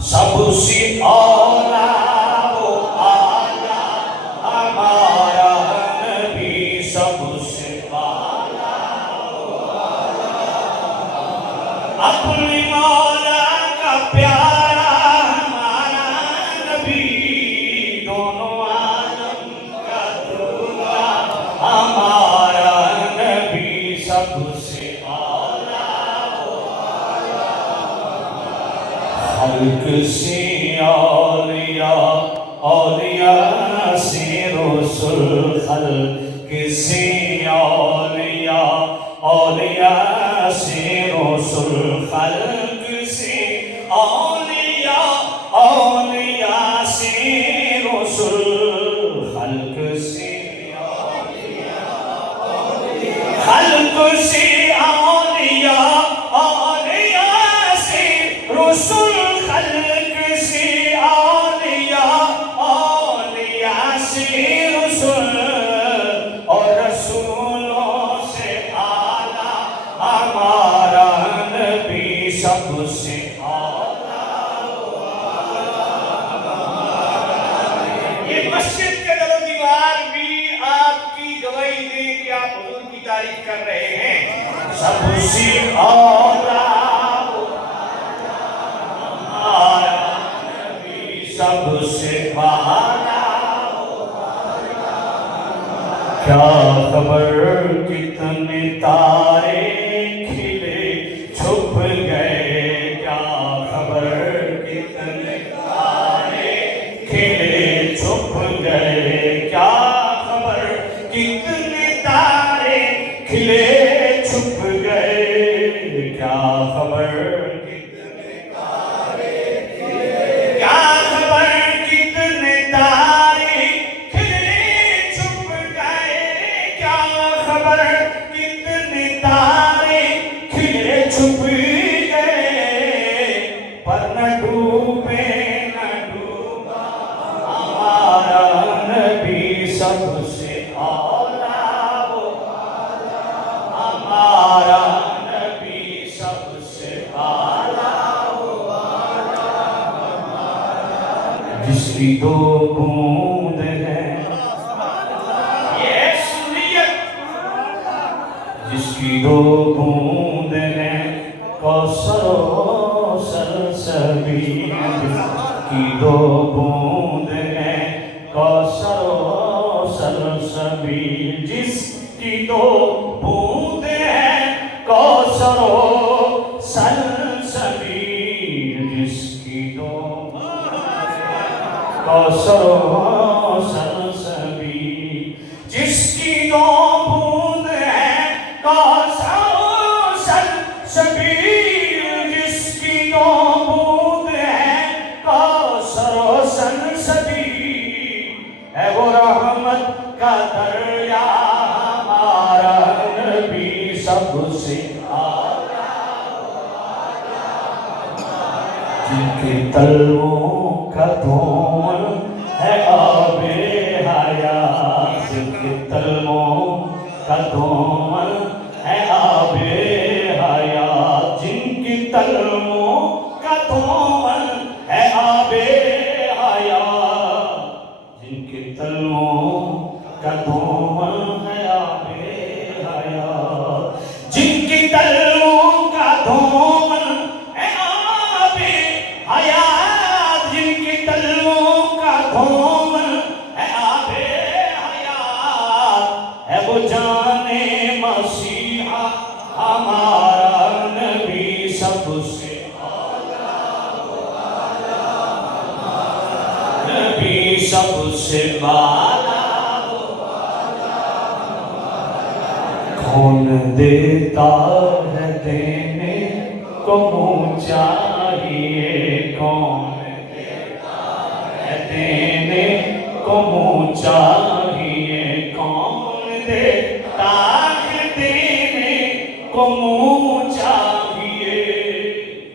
سب سے اولا وہ آلہ ہمارا نبی، سب سے بالا اپنی مولا کا پیارا ہمارا نبی، دونوں عالم کا دلہا ہمارا نبی، سب سے اولا خلق سے اولیاء، اولیاء سے رسول، خلق سے اولیاء، اولیاء سے رسول، خلق سے اولیاء، اولیاء سے رسول، خلق سے خلق سے اولیاء، اولیاء سے رسول، خلق سے اولیاء، اولیاء سے رسول، اور رسولوں سے اعلیٰ ہمارا نبی، سب سے یہ مسجد کے در و دیوار بھی آپ کی گواہی دے کہ آپ حضور کی تعریف کر رہے ہیں، سب سے اولا ہمارا نبی، سب سے بالا کیا خبر کتنے تارے کھلے چھپ گئے، کیا خبر کتنے تارے کھلے چھپ گئے، کیا خبر کتنے تارے کھلے چھپ گئے، کیا خبر کتنے تارے کھلے، کیا خبر کتنے تارے کھلے چھپ گئے، کیا خبر کتنے تارے کھلے چھپ گئے، پر نہ ڈوبے نہ ڈوبا ہمارا نبی، سب سے اولا وہ ہمارا نبی، سب سے بالا جس کی دو بوند ہے یہ سنیت، جس کی دو بوند ہے کوثر و سلسبیل، جس کی دو بوند ہے کوثر و سلسبیل، جس کی دو بوند ہے کوثر و سلسبیل، جس کی دو کوثر و سلسبیل، جس کی دو بوند ہے کوثر و سلسبیل، جس کی دو بوند ہے کوثر و سلسبیل، ہے وہ رحمت کا دریا ہمارا نبی، سب سے جن کے تلووں کا دھول ہے آب حیات، جن کے تلووں کا دھول ہے آب حیات، جن کے تلووں کا دھول ہے آب حیات، جن کے تلووں کا دھول ہے آب حیات، جن کے تلووں کا دھول ہے آب حیات، جن کے تلووں کا دھول ہے آب حیات، ہے وہ جان مسیحا ہمارا نبی، سب سے نبی، سب سے بالا کون دیتا ہے دینے کو منہ چاہیے، کون دیتا ہے دینے کو منہ چاہیے، کون دیتا ہے دینے کو منہ چاہیے،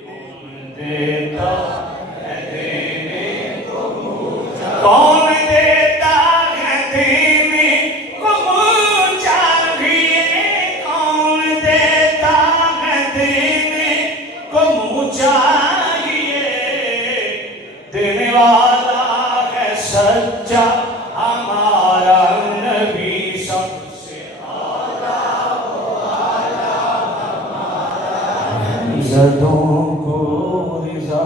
کون دیتا ہے دینے کو منہ چاہیے، کون دیتا ہے دینے کو منہ چاہیے، کون دیتا ہے دینے کو منہ چاہیے، دینے والا ہے سچا ہمارا نبی سب سے زدوں کو رضا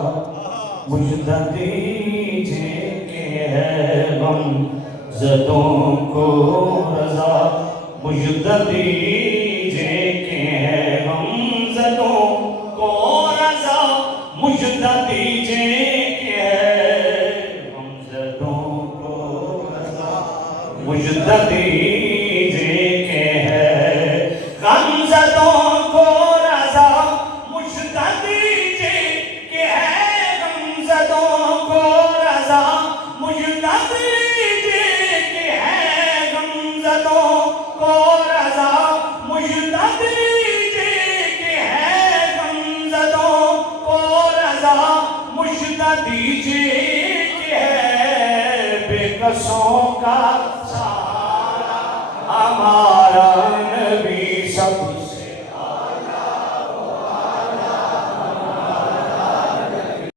مجدہ دیجے کہ ہے غم زدوں کو رضا مجدہ دیجے کہ ہے غم زدوں کو رضا مجدہ دیجے کہ ہے غم زدوں کو رضا مجدہ دیجے کہ ہے غم زدوں کو رضا مجدہ دیجے کہ ہے غم زدوں کو رضا مجدہ دیجے کہ ہے غم زدوں کو رضا مجدہ دیجے کہ ہے غم زدوں کو رضا مجدہ دیجے کہ ہے بے کسوں کا